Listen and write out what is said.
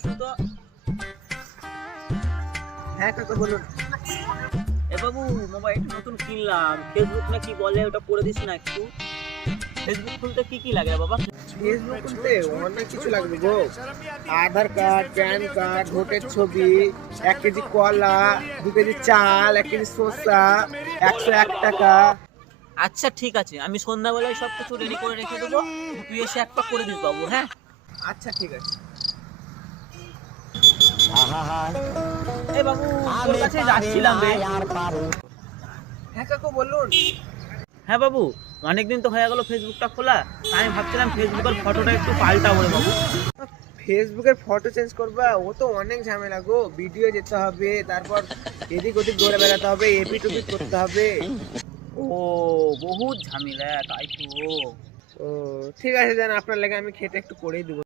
শুনতো। হ্যাঁ কাকা বলুন। এ বাবু, মোবাইলটা নতুন কিনলাম, ফেসবুক না কি বলে ওটা করে দিস না একটু। ফেসবুক খুলতে কি কি লাগে রে বাবা? ফেসবুক খুলতে অনেক কিছু লাগবে গো। আধার কার্ড, প্যান কার্ড, ভোটের ছবি, 1 কেজি কলা, 2 কেজি চাল, 1 কেজি শসা, 101 টাকা। আচ্ছা ঠিক আছে, আমি সন্ধ্যাবেলায় সব কিছু রেডি করে রেখে দেবো, তুই এসে একটা করে দিস বাবু। হ্যাঁ আচ্ছা ঠিক আছে। এ বাবু, তোর কাছে যাচ্ছিলাম রে। হ্যাঁ কাকু বলুন। হ্যাঁ বাবু, অনেকদিন তো হয়ে গেল ফেসবুকটা খোলা, তাই আমি ভাবছিলাম ফেসবুকের ফটোটা একটু পাল্টাবো রে বাবু। ফেসবুকের ফটো চেঞ্জ করবা, ও তো অনেক ঝামেলা গো। ভিডিও যেতে হবে, তারপর এদিক ওদিক ঘুরে বেড়াতে হবে, এপি টুপি করতে হবে। ও, বহুত ঝামেলা তাই তো। ও ঠিক আছে, দেন আপনার লেগে আমি খেটে একটু করেই দেবো।